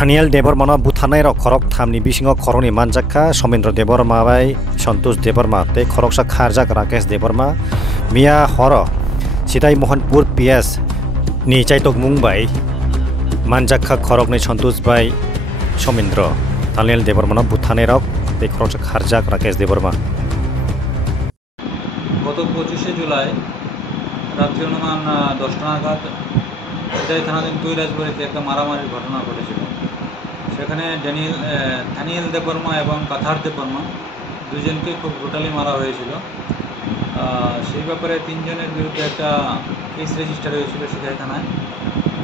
Daniel Debormano Bhutanai rok khorok thamni bisingo khoroni manjakha Somendra Deborma bai Santosh Deborma te khoroksa kharjak Rakesh Deborma Mia horo Sidai Mohanpur PS ni chaitok Mumbai manjakha khorok nei Santosh bai Somendra Daniel Debormano Bhutanai rok te khoroksa kharjak Rakesh Deborma গত 25 জুলাই রাত্রি অনুমান 10টা নাগাদ এটাই থানাধীন কৈলাসবাড়িতে একটা মারামারির ঘটনা ঘটেছিল। সেখানে দানিয়েল দেববর্মা এবং কাথার দেববর্মা দুজনকে খুব ব্রুটালি মারা হয়েছিল। সেই ব্যাপারে তিনজনের বিরুদ্ধে একটা কেস রেজিস্টার হয়েছিল সিধাই থানায়।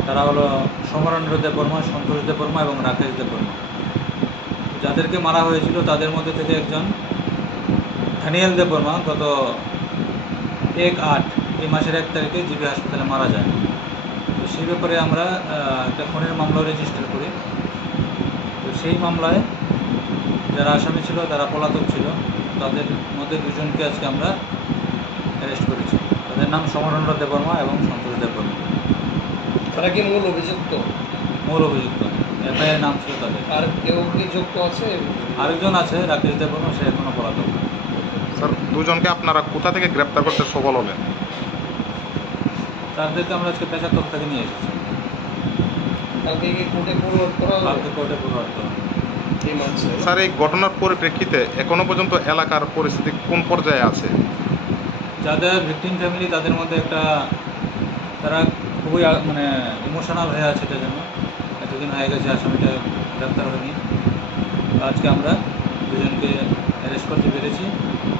তারা হলো সমরেন্দ্র দেববর্মা, সন্তোষ দেববর্মা এবং রাকেশ দেববর্মা। যাদেরকে মারা হয়েছিল তাদের মধ্যে থেকে একজন দানিয়েল দেববর্মা গত 1/8 এই মাসের 1 তারিখে জিবি হাসপাতালে মারা যায়। তো সেই ব্যাপারে আমরা একটা খুনের মামলা রেজিস্টার করি। তো সেই মামলায় যারা আসামি ছিল তারা পলাতক ছিল, তাদের মধ্যে দুজনকে আজকে আমরা অ্যারেস্ট করেছি। তাদের নাম সমরেন্দ্র দেববর্মা এবং সন্তোষ দেববর্মা। তারা কি মূল অভিযুক্ত? মূল অভিযুক্ত, এফআইআর নাম ছিল তাদের। আর কেউ কি যুক্ত আছে? আরেকজন আছে রাকেশ দেববর্মা, সে এখনো পলাতক। স্যার, দুজনকে আপনারা কোথা থেকে গ্রেপ্তার করতে সফল হলেন? তাদেরকে আমরা আজকে 75 থেকে নিয়ে এসেছি। কালকে কি কোর্টে ফরওয়ার্ড করা হবে? কালকে কোর্টে ফরওয়ার্ড করা হবে। স্যার, এই ঘটনার পরিপ্রেক্ষিতে এখনো পর্যন্ত এলাকার পরিস্থিতি কোন পর্যায়ে আছে? যাদের ভিকটিম ফ্যামিলি তাদের মধ্যে একটা তারা খুবই ইমোশনাল হয়ে আছে। এটা জন্য এতদিন হয়ে গেছে আসামিটা গ্রেপ্তার হয়নি। আজকে আমরা দুজনকে অ্যারেস্ট করতে পেরেছি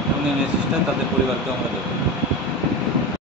এবং এই মেসেজটা তাদের পরিবারকে আমরা দেবো।